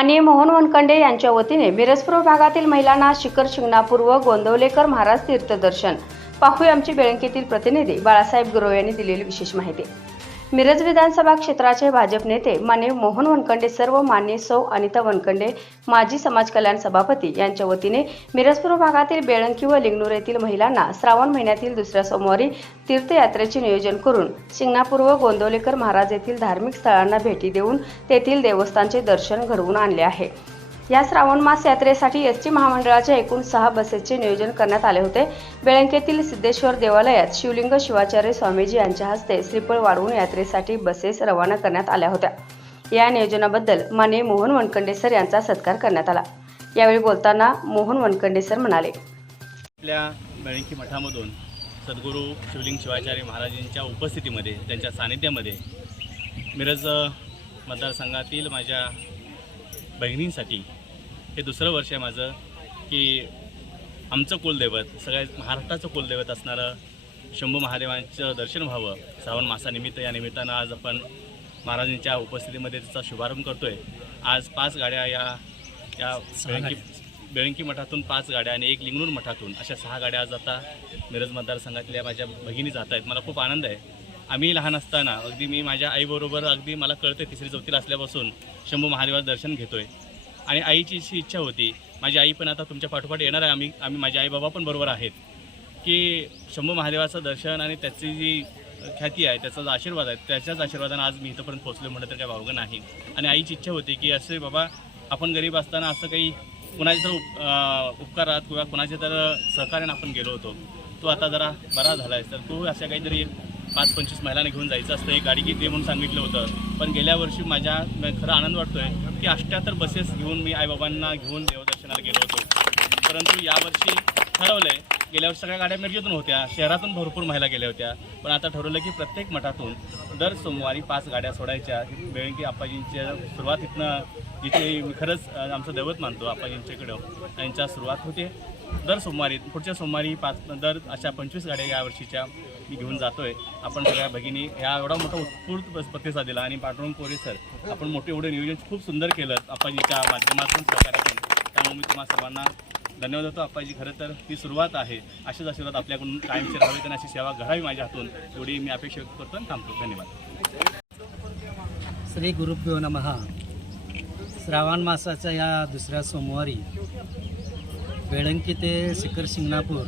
माननीय मोहन वनकंडे यांच्या वतीने मिरजपूर भागातील महिलांना शिखर शिंगणापूर व गोंदवलेकर महाराज तीर्थदर्शन पाहूया आमचे बेळंकीतील प्रतिनिधी बाळासाहेब गुरव यांनी दिलेली विशेष माहिती. मिरज विधानसभा क्षेत्राचे भाजप नेते माने मोहन वनकंडे सर्व मान्य सौ अनिता वनकंडे माजी समाज कल्याण सभापती यांच्या वतीने मिरजपूर भागातील बेळंकी व लिंगणूर येथील महिलांना श्रावण महिन्यातील दुसऱ्या सोमवारी तीर्थयात्रेचे नियोजन करून शिंगणापूर व गोंदवलेकर महाराज येथील धार्मिक स्थळांना भेटी देऊन तेथील देवस्थानचे दर्शन घडवून आणले आहे. या श्रावण मास यात्रेसाठी एस टी महामंडळाच्या एकूण सहा बसेसचे नियोजन करण्यात आले होते. बेळंकेतील सिद्धेश्वर देवालयात शिवलिंग शिवाचार्य स्वामीजी यांच्या हस्ते श्रीफळ वाढवून यात्रेसाठी बसेस रवाना करण्यात आल्या होत्या. या नियोजनाबद्दल माने मोहन वनकंडे सर यांचा सत्कार करण्यात आला. यावेळी बोलताना मोहन वनकंडे सर म्हणाले. आपल्या बेळंकी मठामधून सद्गुरू शिवलिंग शिवाचार्य महाराजांच्या उपस्थितीमध्ये त्यांच्या सानिध्यामध्ये मिरज मतदारसंघातील माझ्या बहिणींसाठी हे दुसरं वर्ष आहे माझं की आमचं कुलदैवत सगळ्या महाराष्ट्राचं कुलदैवत असणारं शंभू महादेवांचं दर्शन व्हावं श्रावण मासानिमित्त या निमित्तानं आज आपण महाराजांच्या उपस्थितीमध्ये त्याचा शुभारंभ करतो आहे आज पाच गाड्या या या बेळंकी बेळंकी मठातून पाच गाड्या आणि एक लिंगणूर मठातून अशा सहा गाड्या आज आता मिरज मतदारसंघातल्या माझ्या भगिनी जात आहेत. मला खूप आनंद आहे. आम्ही लहान असताना अगदी मी माझ्या आईबरोबर अगदी मला कळतं तिसरी चौथीला असल्यापासून शंभू महादेवाचं दर्शन घेतोय. आणि आईची अशी इच्छा होती माझी आई पण आता तुमच्या पाठोपाठ येणार आहे. आम्ही आम्ही माझे आई बाबा पण बरोबर आहेत. की शंभू महादेवाचं दर्शन आणि त्याची जी ख्याती आहे त्याचा जो आशीर्वाद आहे त्याच्याच आशीर्वादानं आज मी इथंपर्यंत पोचलो म्हटलं तर काही वावगं नाही. आणि आईची इच्छा होती की असे बाबा आपण गरीब असताना असं काही कुणाच्या तर उप उपकारात किंवा कुणाच्या तर सहकार्यानं आपण गेलो होतो. तो आता जरा बरा झाला आहे तर तो अशा काहीतरी पाच पंचवीस महिलांना घेऊन जायचं असतं एक गाडी घेते म्हणून सांगितलं होतं. पण गेल्या वर्षी माझ्या खरं आनंद वाटतोय की अष्ट्याहत्तर बसेस घेऊन मी आईबाबांना घेऊन देवदर्शनाला गेलो होतो. परंतु यावर्षी ठरवलंय गेल्या वर्षी सगळ्या गाड्या मिरजेतून होत्या शहरातून भरपूर महिला गेल्या होत्या. पण आता ठरवलं की प्रत्येक मठातून दर सोमवारी पाच गाड्या सोडायच्या बेळंकी आप्पाजींच्या सुरुवात इथनं जिथे खरंच आमचं दैवत मानतो आप्पाजींच्याकडं त्यांच्या सुरुवात होते. दर सोमवारी पुढच्या सोमवारी पाच दर अशा पंचवीस गाड्या या वर्षीच्या मी घेऊन जातोय. आपण सगळ्या भगिनी ह्या एवढा मोठा उत्स्फूर्त प्रतिसाद दिला आणि पाठवून कोरे सर आपण मोठे एवढे नियोजन खूप सुंदर केलं. अप्पाजीच्या माध्यमातून सहकार्यातून त्यामुळे मी तुम्हाला सर्वांना धन्यवाद देतो. अप्पाजी खरं तर ही सुरुवात आहे. अशाच आशीर्वाद आपल्याकडून कायमची राहावी त्यांना अशी सेवा घडावी माझ्या हातून. एवढी मी अपेक्षा व्यक्त करतो आणि थांबतो. धन्यवाद. श्री गुरुभ्यो नमहा श्रावण मासाच्या या दुसऱ्या सोमवारी बेळंकी ते शिखर शिंगणापूर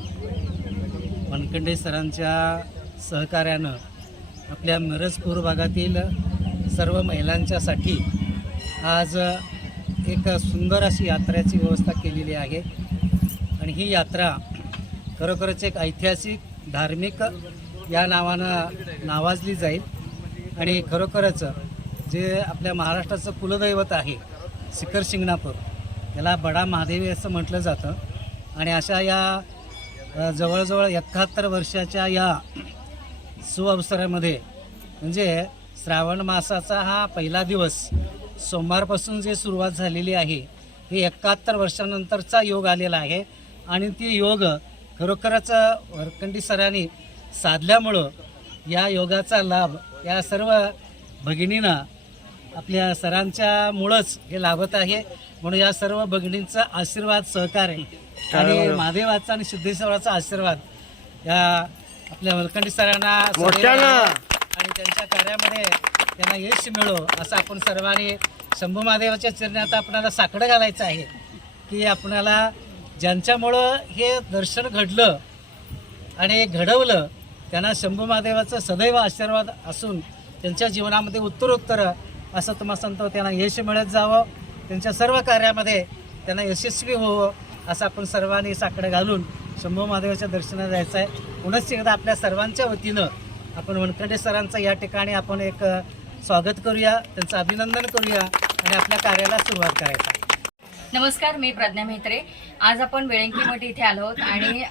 वनखंडे सरांच्या सहकार्यानं आपल्या मिरजपूर भागातील सर्व महिलांच्यासाठी आज एक सुंदर अशी यात्रेची व्यवस्था केलेली आहे. आणि ही यात्रा खरोखरच एक ऐतिहासिक धार्मिक या नावानं नावाजली जाईल. आणि खरोखरच जे आपल्या महाराष्ट्राचं कुलदैवत आहे शिखर शिंगणापूर याला बडा महादेवी असं म्हटलं जातं. आणि अशा या जवळजवळ एकाहत्तर वर्षाच्या या सुअवसरामध्ये म्हणजे श्रावण मासाचा हा पहिला दिवस सोमवारपासून जे सुरुवात झालेली आहे हे एकाहत्तर वर्षानंतरचा योग आलेला आहे. आणि ती योग खरोखरच वरकंडी सरांनी साधल्यामुळं या योगाचा लाभ या सर्व भगिनींना आपल्या सरांच्यामुळंच हे लाभत आहे. म्हणून या सर्व भगिनींचा आशीर्वाद सहकार्य आणि महादेवाचा आणि सिद्धेश्वराचा आशीर्वाद या आपल्या वलखंडी सरांना आणि त्यांच्या कार्यामध्ये त्यांना यश मिळो असं आपण सर्वांनी शंभू महादेवाच्या चरणात आपणाला साकडं घालायचं आहे की आपणाला ज्यांच्यामुळं हे दर्शन घडलं आणि घडवलं त्यांना शंभू महादेवाचा सदैव आशीर्वाद असून त्यांच्या जीवनामध्ये उत्तरोत्तर असं तुम्हाला सांगतो त्यांना यश मिळत जावं. त्यांच्या सर्व कार्यामध्ये त्यांना यशस्वी होवं असं आपण सर्वांनी साकडं घालून शंभू महादेवाच्या दर्शनाला जायचं आहे. पुनश्च एकदा आपल्या सर्वांच्या वतीनं आपण वनखंडे सरांचं या ठिकाणी आपण एक स्वागत करूया त्यांचं अभिनंदन करूया आणि आपल्या कार्याला सुरुवात करायचं नमस्कार मी प्रज्ञा म्हेत्रे. आज आपण वेळंकी मठ इथे आलो आहोत आणि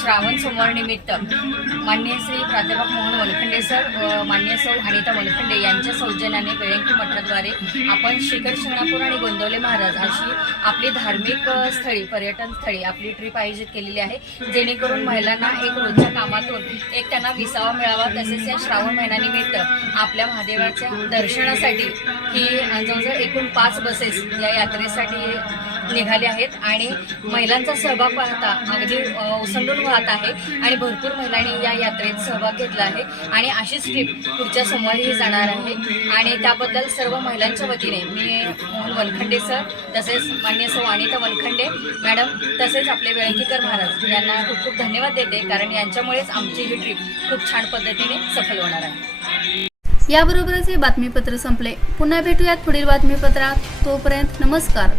श्रावण सोमवार निमित्त माननीय श्री प्राध्यापक मोहन वनखंडे सर मान्य सौ अनिता वनखंडे यांच्या सौजन्याने वेळंकी मठाद्वारे आपण शिखर शिंगणापूर आणि गोंदवले महाराज अशी आपली धार्मिक स्थळी पर्यटन स्थळी आपली ट्रिप आयोजित केलेली आहे. जेणेकरून महिलांना एक रोजच्या कामातून एक त्यांना विसावा मिळावा. तसेच या श्रावण महिन्यानिमित्त आपल्या महादेवाच्या दर्शनासाठी ही जवळजवळ एकूण पाच बसेस या यात्रेसाठी निघाले आहेत आणि महिलांचा सहभाग पाहता अगदी ओसंडून वाहत आहे आणि भरपूर महिलांनी या यात्रेत सहभाग घेतला आहे आणि अशीच ट्रिप पुढच्या सोमवारीही जाणार आहे. आणि त्याबद्दल सर्व महिलांच्या वतीने मी मोहन वनखंडे सर तसेच मान्य सौ अनिता वनखंडे मॅडम तसेच आपले वेळकीकर महाराज यांना खूप खूप धन्यवाद देते कारण यांच्यामुळेच आमची ही ट्रिप खूप छान पद्धतीने सफल होणार आहे. याबरोबरच हे बातमीपत्र संपले. पुन्हा भेटूयात पुढील बातमीपत्रात. तोपर्यंत नमस्कार.